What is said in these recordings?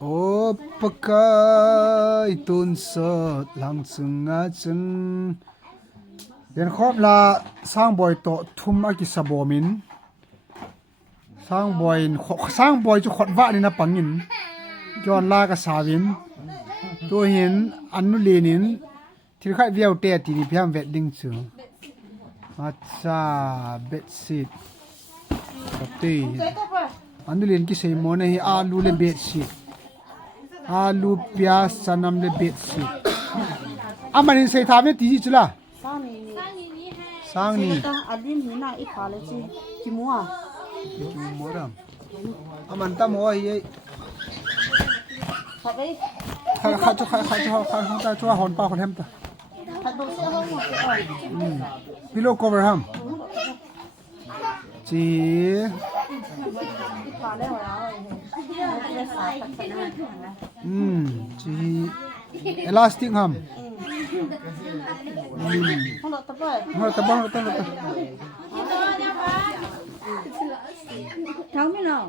โอ้ปะกายตุนสดหลังจึงอาจันเรียนครบละสร้างบ่อยโตทุ่มอากิสบอมินสร้างบ่อยจุขดว่านี่นะปังยินย้อนลากระสาวินตัวเห็นอันนุเลนินที่ใครเวียวเตะตีนี่พยายามเวดดิ้งซึงมาซาเบ็ดซิดกับตีอันนุเลนกิเซโมเนฮีอาลูเลเบ็ดซิดอาลูพิอาสนามเลเบ็ดซิดอามันอินเซธาเวตีจิล่ะสร้างนี่อันนี้มีหน้าอีกขาเลยสิกิมัวมัวรำอามันตั้มหัวเฮ้ยข้าจะช่วยหอนป้าคนแฮมตาพี่โลกover ham จีจีเอลาสติก ham ทั้งไม่เอา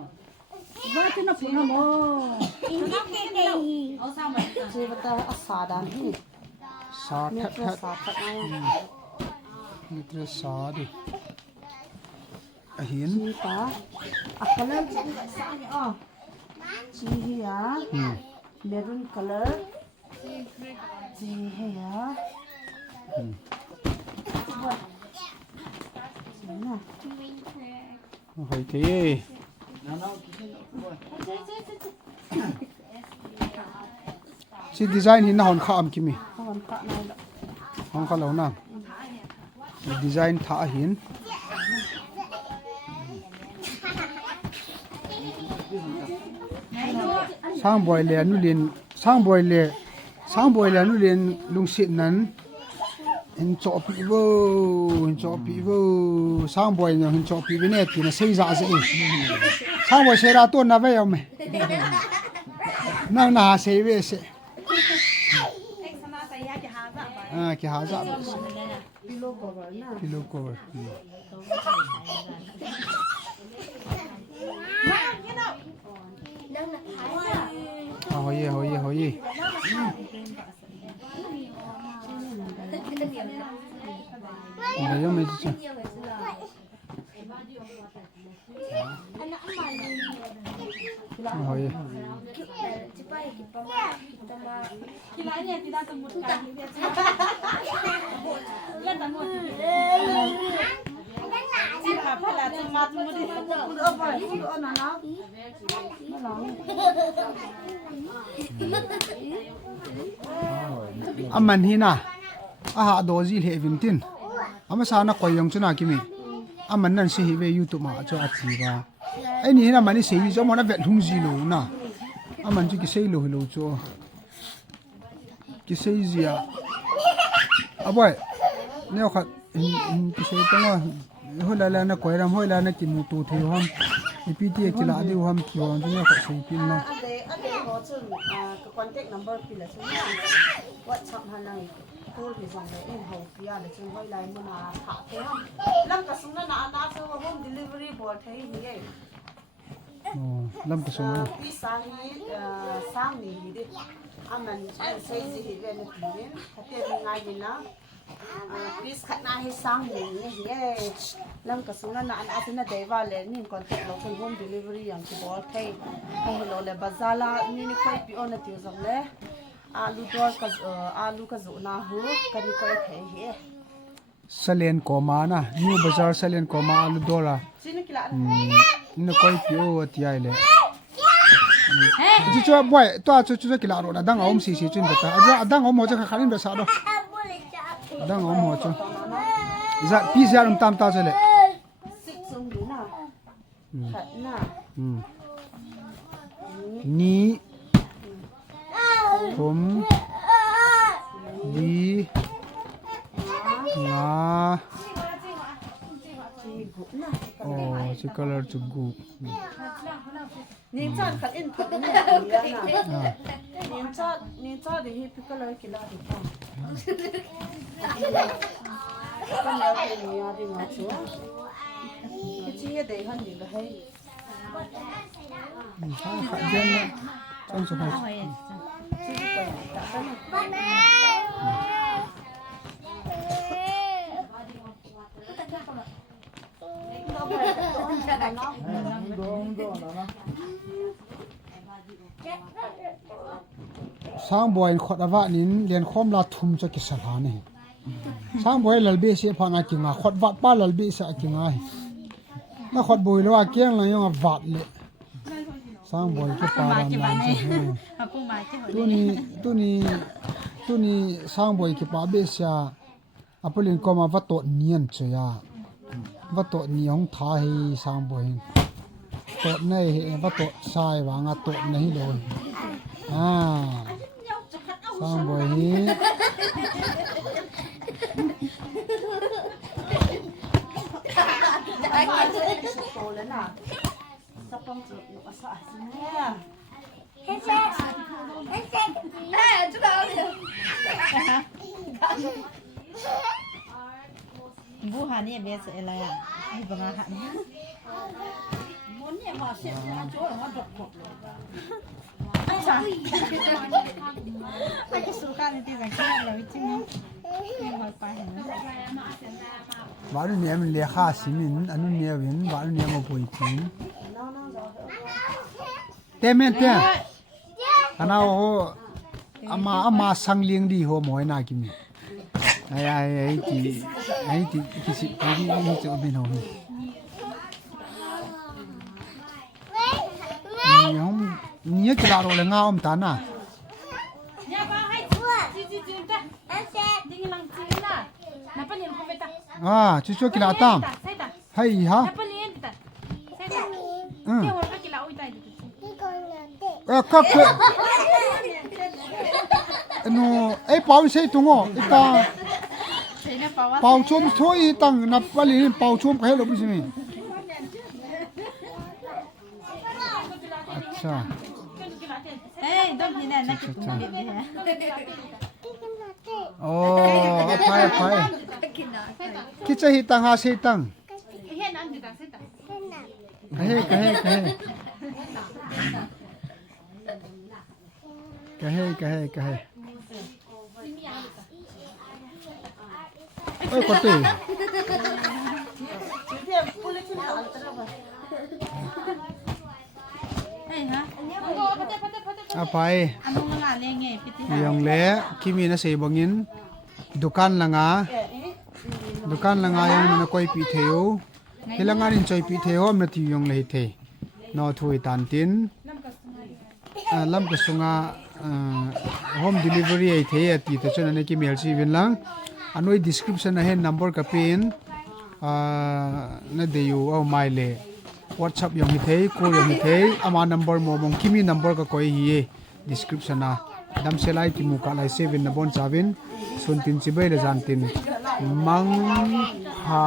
ว่าที่นับผู้นำโอ้ชีวิตแต่อาสาดันที่สามีแท้ สาขัดไงมีเตสาดิเห็นชีตาอัคเลอร์อ๋อชีเฮียเมรูนคัลเลอร์ชีเฮียเฮ้ยทีชีดีไซน์หินหอนข้ามกิมีหอนข้าเหล่านั้นดีไซน์ท่าหินสร้างบ่อยเลยนู่นเรียนสร้างบ่อยเลยนู่นเรียนลุงศิษย์นั้นเห็นจอบปีโวสร้างบ่อยเนี่ยเห็นจอบปีเนี่ยที่น่ะเสียจ่าเสียสร้างบ่อยเสียราตัวน่ะไม่เอาไหมนั่งหน้าเสียเว้ยเสียกี่หาจ่าพิโลโกเวอร์นะพิโลโกเวอร์เฮ้ยเดี๋ยวไม่ใช่เฮ้ยอามันหินะอาหาโดซิลเฮวินตินอามาสานะคอยยงชนะกิมีอามันนั่นสิเฮเวยูทูบมาจะอัดสีว่าไอ้นี่นะมันนี่เสียจะมันน่ะเวทหุ่งซีโลนะอามันจะกิเสียโลจ้ะกิเสียเสียอ่ะบ่อยเนี่ยเขากิเสียตั้งว่าเฮ้ยแล้วนะคอยรำเฮ้ยแล้วนะกินมูตูเทียวฮัมอีพีที่กินละดิวฮัมคิวอันนี้เขาเสียกินนะcontact number พี่ละใช่ไหมว่าชักหันเลยพูดถึงส่งเลยเขาพี่อะไรซึ่งไว้ไลน์มันหาเท่าลำกระสุนน่ะน่าจะว่า home delivery บอร์ดให้เหี้ยลำกระสุนพี่สามีสร้างนี่ดิอามันใช้สิเรื่องนี้ถ้าเทียบง่ายดีนะพี่ขัดหน้าให้สร้างนี่เหี้ยลำกระสุนน่ะอันนั้นเดี๋ยวว่าเลยนี่ contact เราเป็น home delivery อย่างที่บอกให้เราเลยบาซาลานี่ค่อยพี่อ้อนที่สั่งเลยอาลูดอร์กับอาลูกับจุน่าหูกันนี่ค่อยเทเหี้ยเซเลนโกมานะนิวบาซาร์เซเลนโกมาอาลูดอร์นี่ค่อยพี่อ้อนที่ไอ้เลยจู่ๆบ่อยตัวจู่ๆกิลาโรนะดังเอาอมซีจุนเด็ดแต่ดังเอาหมดจะขาดนิดเดียวสักดอกดังเอาหมดจ้ะจะพี่เสียรุ่มตามตาเฉลี่ยนี่ผมดีงาโอ้ชิคลาร์จุกุนี่จัดขัดอินขัดนี่นะนี่จัดเดี๋ยวให้พี่ก็เลยกินแล้วดีกว่าก็แล้วแต่นี่อาดิมาชัวพี่ชี้เดี๋ยวให้ดีก็ให้ขัดเย็นนะ Ang sabay. Sang boy khot awa nin lian khom la thum cha ki sala ne sang boy lalbe se phana ki nga khot wat pa lalbe sa ki nga na khot boy lo a kyang la yong a wat le sang boy ki pa ran lan se tu ni sang boy ki pa be sa apulin ko ma wato nian che ya wato ni hong tha hi sang boy to nei wato sai wa nga to nei lo sang boy hi bu han ni be se la ya ni ba ma han mon ni ma se ya jo ma dok ko sa ma ke su ka ni ti za ki la wi tin ni ho pa hen wa lu ne min le kha simin anu ne win wa lu ne mo pui tin temen te ana ho ama sangling di ho moi na ki mi ai ti ki si ni cho bin ho ni hom ni ki la ro le nga om ta na ya ba hai ji ta ding lang chi na na pa ni ko beta chu chu ki la tam sai ta hai ha na pa ni ta sai ta ke ho pa ki la oi ta ka ke no ai pau sei tu ngo ita pau chom thoi tang na pali pau chom ka helo bismi acha eh dom ni na na ki tu bi oh apai ki cha hi tang ha sei tang he nan di ta sai ta cái ơi có tử apa yang le kimi na sei bangin dukan langa yang na koi pi theo hilanga rin choi pi theo am na ti yong le the no thui tan tin lam ka sunga home delivery ai the ati to chana ne ki mail si vin lang anoi description na hen number ka pin na de yu au mai le whatsapp yong hi the ko yong hi the ama number mo mong kimi number ka koi hi description na dam selai ki mu ka lai 7 na bon chavin sun tin chi bai le jan tin mang ha